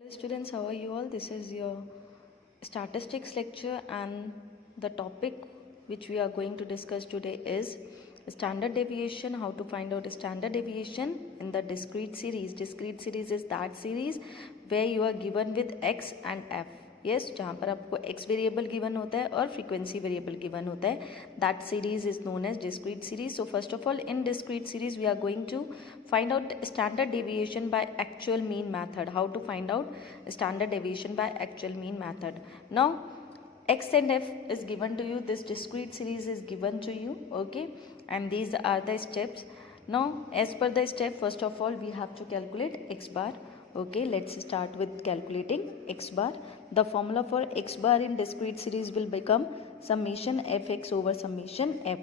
Hello students, how are you all? This is your statistics lecture and the topic which we are going to discuss today is standard deviation, how to find out a standard deviation in the discrete series. Discrete series is that series where you are given with x and f. Yes, जहाँ पर आपको x variable given होता है और frequency variable given होता है, that series is known as discrete series. So first of all, in discrete series we are going to find out standard deviation by actual mean method. How to find out standard deviation by actual mean method. Now x and f is given to you, this discrete series is given to you, okay, and these are the steps. Now as per the step, first of all we have to calculate x bar. Okay, let's start with calculating x bar. The formula for x bar in discrete series will become summation fx over summation f.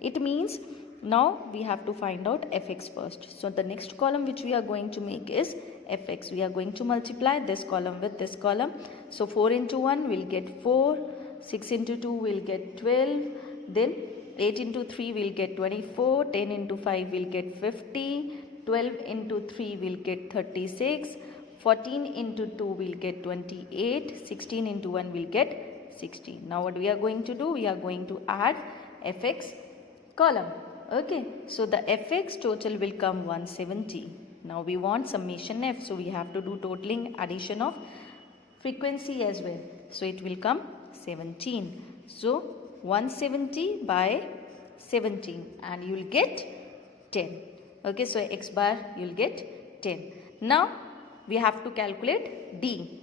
It means now we have to find out fx first. So the next column which we are going to make is fx. We are going to multiply this column with this column. So 4 into 1 will get 4, 6 into 2 will get 12, then 8 into 3 will get 24, 10 into 5 will get 50, 12 into 3 will get 36, 14 into 2 will get 28, 16 into 1 will get 16. Now what we are going to do? We are going to add fx column. Okay, so the fx total will come 170. Now we want summation f, so we have to do totaling addition of frequency as well. So it will come 17. So 170 by 17 and you will get 10. Okay, so x bar you will get 10. Now we have to calculate d.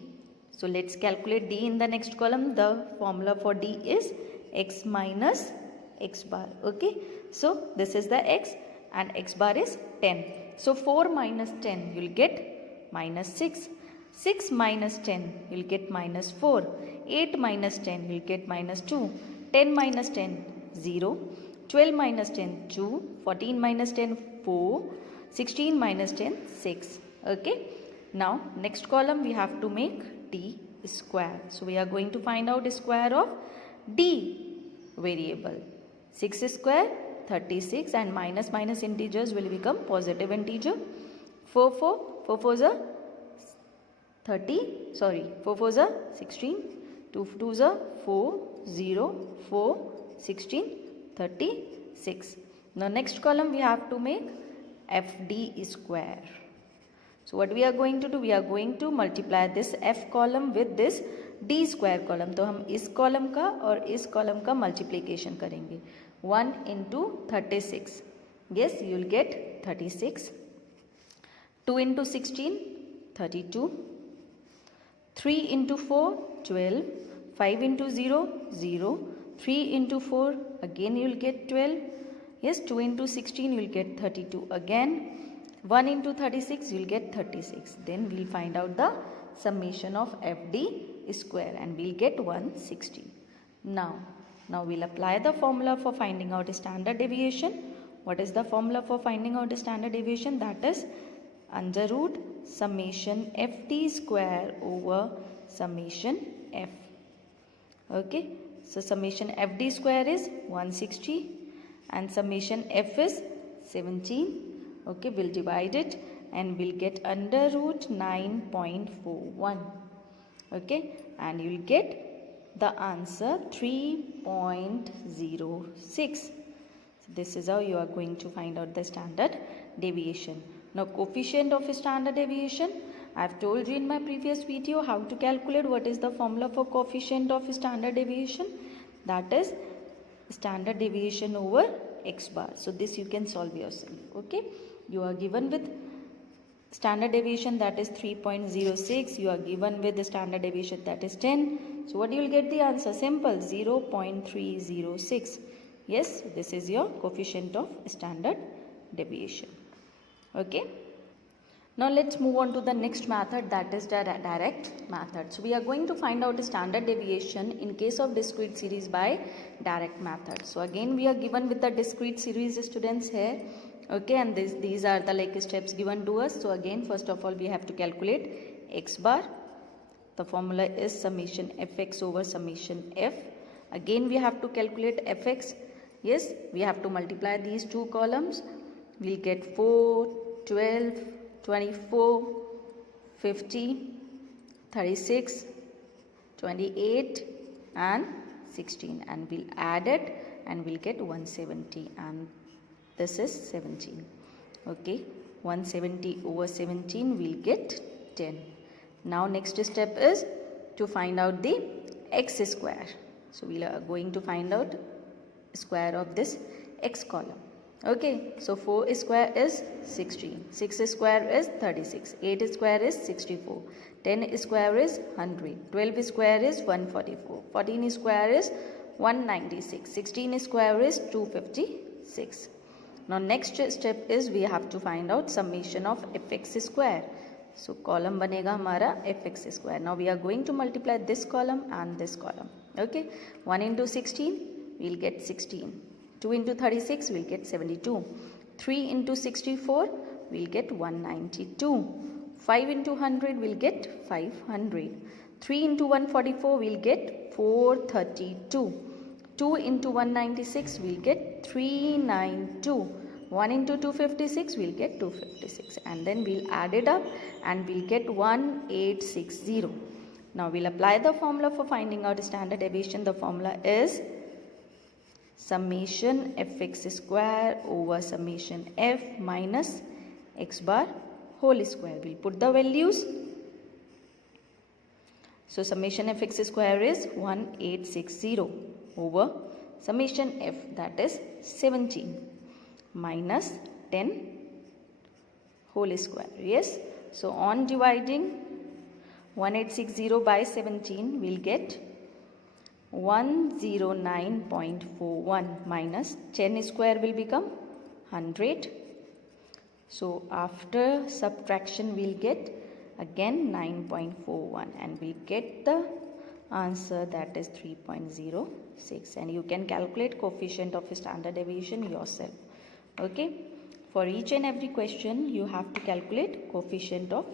So let's calculate d in the next column. The formula for d is x minus x bar. Okay, so this is the x and x bar is 10. So 4 minus 10 you will get minus 6. 6 minus 10 you will get minus 4. 8 minus 10 you will get minus 2. 10 minus 10 0. 12 minus 10 2. 14 minus 10 4. 16 minus 10 6. Okay. Now next column we have to make d square. So we are going to find out the square of d variable. 6 square 36 and minus integers will become positive integer. 4 4s are 16. 2 2s are 4 0 4 16 36. Now next column we have to make fd square. So what we are going to do? We are going to multiply this f column with this d square column. तो हम इस column का और इस column का multiplication करेंगे. 1 into 36. Yes, you will get 36. 2 into 16, 32. 3 into 4, 12. 5 into 0, 0. 3 into 4, again you will get 12. Yes, 2 into 16 you will get 32 again. 1 into 36 you will get 36. Then we will find out the summation of fd square and we will get 160. Now we will apply the formula for finding out standard deviation. What is the formula for finding out the standard deviation? That is under root summation fd square over summation f. Okay, so summation fd square is 160 and summation f is 17. Okay, we'll divide it and we'll get under root 9.41. Okay, and you'll get the answer 3.06. So this is how you are going to find out the standard deviation. Now coefficient of standard deviation, I have told you in my previous video how to calculate. What is the formula for coefficient of standard deviation? That is standard deviation over x bar. So this you can solve yourself. Okay, you are given with standard deviation that is 3.06. You are given with the standard deviation that is 10. So what you will get the answer? Simple, 0.306. Yes, this is your coefficient of standard deviation. Okay. Now let's move on to the next method, that is the direct method. So we are going to find out the standard deviation in case of discrete series by direct method. So again we are given with the discrete series students here. Okay, and these are the like steps given to us. So again first of all we have to calculate x bar. The formula is summation fx over summation f. Again we have to calculate fx. Yes, we have to multiply these two columns. We'll get 4, 12, 24, 50, 36, 28 and 16, and we'll add it and we'll get 170, and this is 17. Okay, 170 over 17 we'll get 10. Now next step is to find out the x square. So we are going to find out square of this x column. Okay, so 4 square is 16, 6 square is 36, 8 square is 64, 10 square is 100, 12 square is 144, 14 square is 196, 16 square is 256. Now next step is we have to find out summation of fx square. So column banega हमारा fx square. Now we are going to multiply this column and this column. Okay, 1 into 16 we'll get 16. 2 into 36 we'll get 72. 3 into 64 we'll get 192. 5 into 100 we'll get 500. 3 into 144 we'll get 432. 2 into 196 we'll get 392. 1 into 256 we'll get 256, and then we'll add it up and we'll get 1860. Now we'll apply the formula for finding out standard deviation. The formula is summation fx square over summation f minus x bar whole square. We'll put the values. So summation fx square is 1860 over summation f, that is 17, minus 10 whole square. Yes, so on dividing 1860 by 17 we'll get 109.41 minus 10 square will become 100. So after subtraction we'll get again 9.41, and we'll get the answer, that is 3.06, and you can calculate coefficient of standard deviation yourself. Okay, for each and every question you have to calculate coefficient of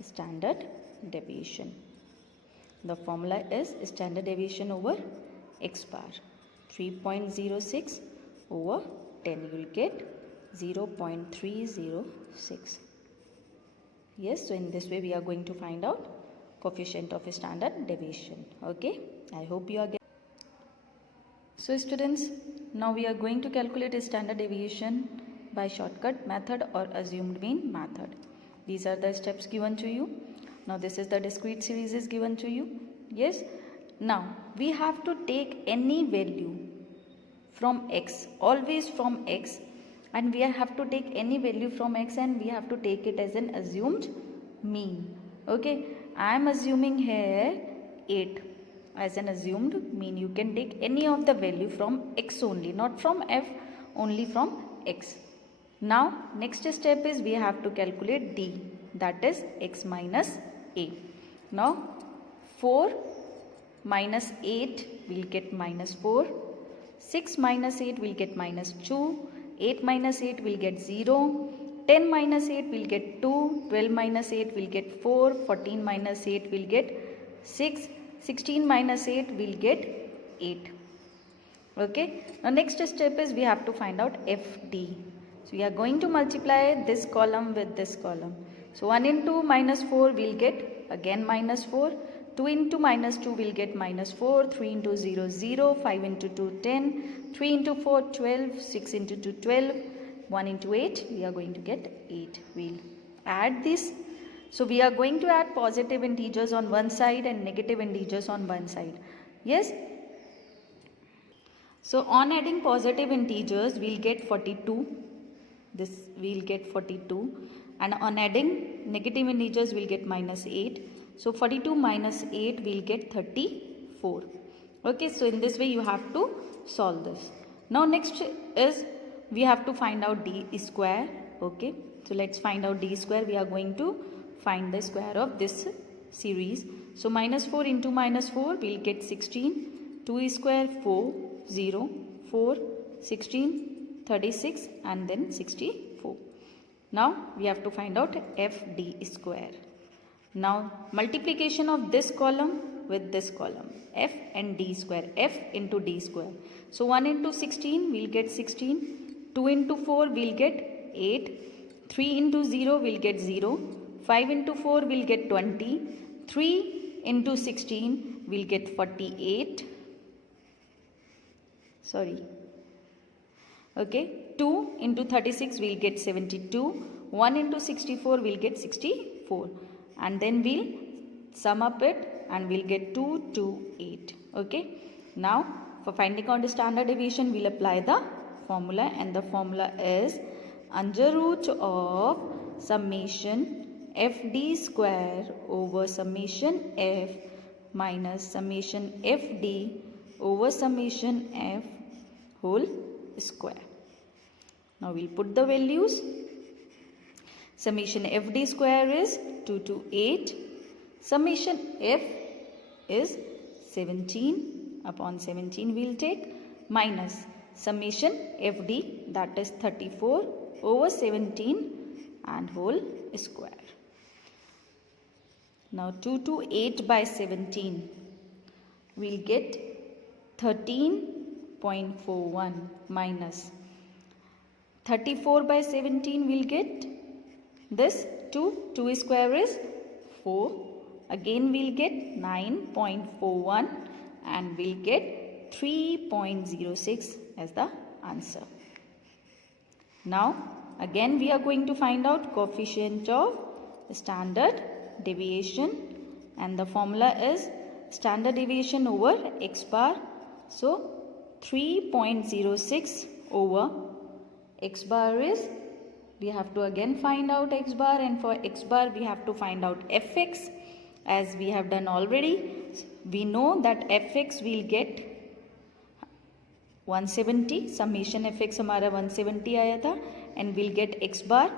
standard deviation. The formula is standard deviation over x bar. 3.06 over 10, you will get 0.306. Yes, so in this way we are going to find out coefficient of standard deviation. Okay, I hope you are getting. So students, now we are going to calculate standard deviation by shortcut method or assumed mean method. These are the steps given to you. Now this is the discrete series is given to you. Yes, now we have to take any value from x, always from x, and we have to take any value from x and we have to take it as an assumed mean. Okay, I am assuming here 8 as an assumed mean. You can take any of the value from x only, not from f, only from x. Now next step is we have to calculate d, that is x minus a. Now 4 minus 8 will get minus 4, 6 minus 8 will get minus 2, 8 minus 8 will get 0, 10 minus 8 will get 2, 12 minus 8 will get 4, 14 minus 8 will get 6, 16 minus 8 will get 8. Okay, now next step is we have to find out FD. So we are going to multiply this column with this column. So 1 into minus 4 will get again minus 4, 2 into minus 2 will get minus 4, 3 into 0 0, 5 into 2 10, 3 into 4 12, 6 into 2 12, 1 into 8 we are going to get 8. We'll add this. So we are going to add positive integers on one side and negative integers on one side. Yes. So on adding positive integers we'll get 42. This we'll get 42, and on adding negative integers we'll get minus 8. So 42 minus 8 we'll get 34. Okay, so in this way you have to solve this. Now next is we have to find out d square. Okay, so let's find out d square. We are going to find the square of this series. So minus 4 into minus 4 we'll get 16. 2 square 4, 0, 4, 16, 36 and then 64. Now we have to find out FD square. Now multiplication of this column with this column, f and d square, f into d square. So 1 into 16 we'll get 16, 2 into 4 we'll get 8, 3 into 0 we'll get 0, 5 into 4 we'll get 20, 3 into 16 we'll get 48. Sorry. Okay. 2 into 36 we'll get 72. 1 into 64 we'll get 64. And then we'll sum up it and we'll get 228. Okay. Now for finding out the standard deviation, we'll apply the formula, and the formula is under root of summation fd square over summation f minus summation fd over summation f whole square. Now we'll put the values. Summation fd square is 228. Summation f is 17 upon 17 we'll take, minus summation fd, that is 34 over 17 and whole square. Now 228 by 17 we'll get 13.41 minus 34 by 17 we'll get this 2 square is 4, again we'll get 9.41 and we'll get 3.06 as the answer. Now again we are going to find out coefficient of standard deviation, and the formula is standard deviation over x bar. So 3.06 over x bar is, we have to again find out x bar, and for x bar we have to find out fx as we have done already. We know that fx will get 170, summation fx हमारा 170 आया था, and we'll get x bar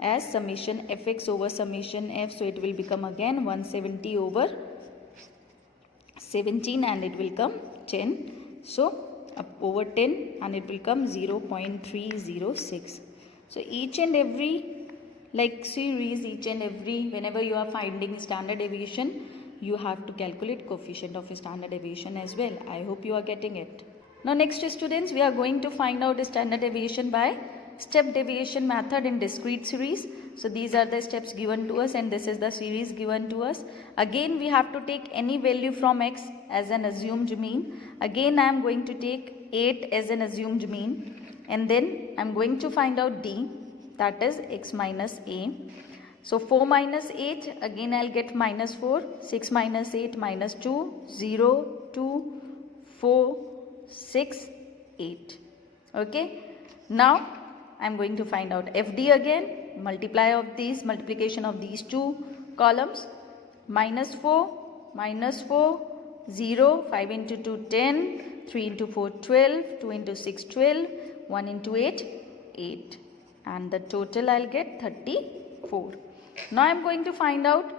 as summation fx over summation f, so it will become again 170 over 17 and it will come 10, so over 10 and it will come 0.306. So each and every series, each and every, whenever you are finding standard deviation, you have to calculate coefficient of standard deviation as well. I hope you are getting it. Now next students, we are going to find out the standard deviation by step deviation method in discrete series. So these are the steps given to us and this is the series given to us. Again we have to take any value from x as an assumed mean. Again I am going to take 8 as an assumed mean, and then I am going to find out d, that is x minus a. So 4 minus 8, again I will get minus 4, 6 minus 8 minus 2, 0, 2, 4, 6, 8. Okay. Now I am going to find out fd again, multiplication of these two columns, minus 4, 0, 5 into 2, 10, 3 into 4, 12, 2 into 6, 12, 1 into 8, 8. And the total I will get 34. Now I am going to find out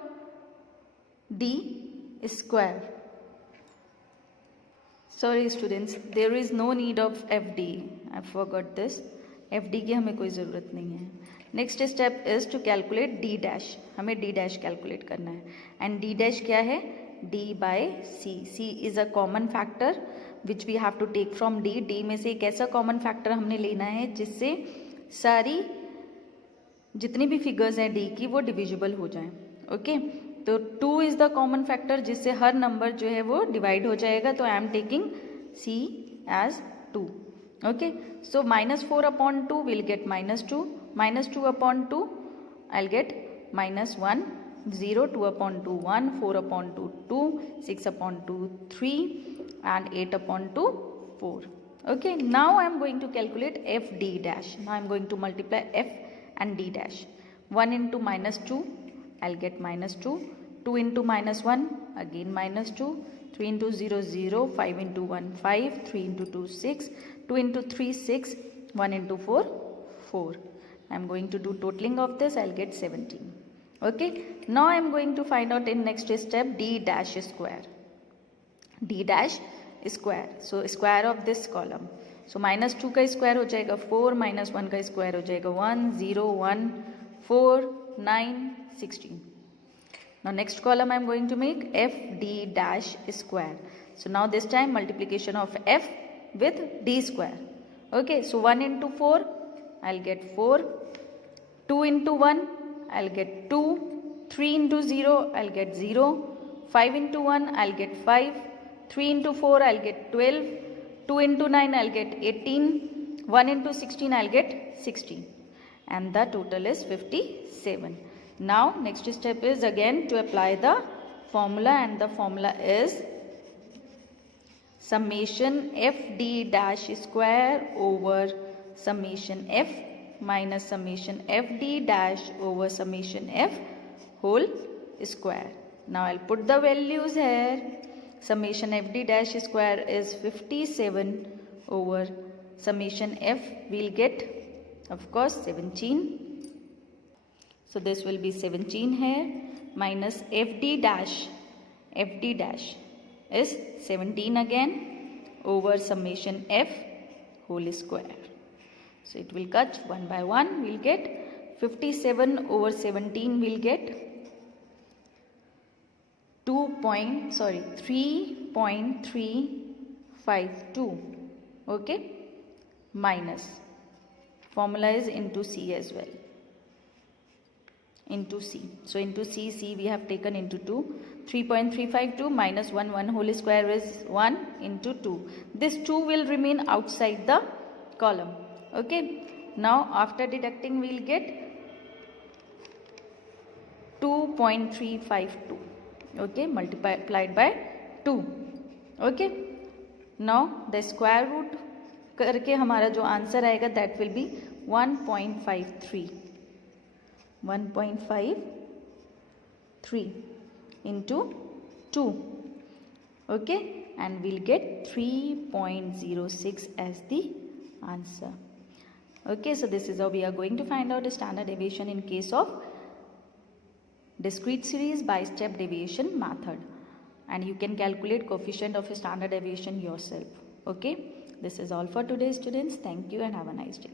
d square. Sorry students, there is no need of fd. I forgot this. fd की हमें कोई ज़रूरत नहीं है. Next step is to calculate d dash. हमें d dash calculate करना है. And d dash क्या है? d by c. c is a common factor which we have to take from d. d में से एक ऐसा common factor हमने लेना है जिससे सारी जितनी भी फिगर्स हैं d की वो डिविजिबल हो जाएं. ओके. तो 2 इज़ द कॉमन फैक्टर जिससे हर नंबर जो है वो डिवाइड हो जाएगा. तो I am taking c as 2. Okay. So -4 upon 2 will get -2. -2 upon 2 I'll get -1. 0, 2 upon 2 1, 4 upon 2 2, 6 upon 2 3 and 8 upon 2 4. Okay. Now I am going to calculate f d dash. Now I am going to multiply f and d dash. 1 into -2 I'll get -2. 2 into -1 again -2. 3 into 0 0, 5 into 1 5, 3 into 2 6, 2 into 3 6, 1 into 4 4. I am going to do totaling of this. I'll get 17. Okay. Now I am going to find out in next step d dash square. d dash square. So square of this column. So -2 का square हो जाएगा 4, -1 का square हो जाएगा 1, 0, 1, 4, 9, 16. Now next column I am going to make f d dash square. So now this time multiplication of f with d square. Okay. So 1 into 4 I'll get 4. 2 into 1 I'll get 2. 3 into 0, I'll get 0. 5 into 1, I'll get 5. 3 into 4, I'll get 12. 2 into 9, I'll get 18. 1 into 16, I'll get 16. And the total is 57. Now, next step is again to apply the formula, and the formula is summation fd dash square over summation f minus summation fd dash over summation f whole square. Now I'll put the values here. Summation fd dash square is 57 over summation f, we'll get of course 17. So this will be 17 here minus fd dash is 17 again over summation f whole square. So it will cut one by one. We'll get 57 over 17. We'll get 3.352. Okay, minus formula is into c as well. Into c. So into c we have taken into 2. 3.352 minus 1 whole square is 1 into 2. This 2 will remain outside the column. Okay. Now after deducting we'll get 2.352. Okay. Multiplied by 2. Okay. Now the square root करके हमारा जो answer आएगा that will be 1.53. 1.53 into 2. Okay, and we'll get 3.06 as the answer. Okay, so this is how we are going to find out the standard deviation in case of discrete series by step deviation method, and you can calculate coefficient of a standard deviation yourself. Okay, this is all for today, students. Thank you and have a nice day.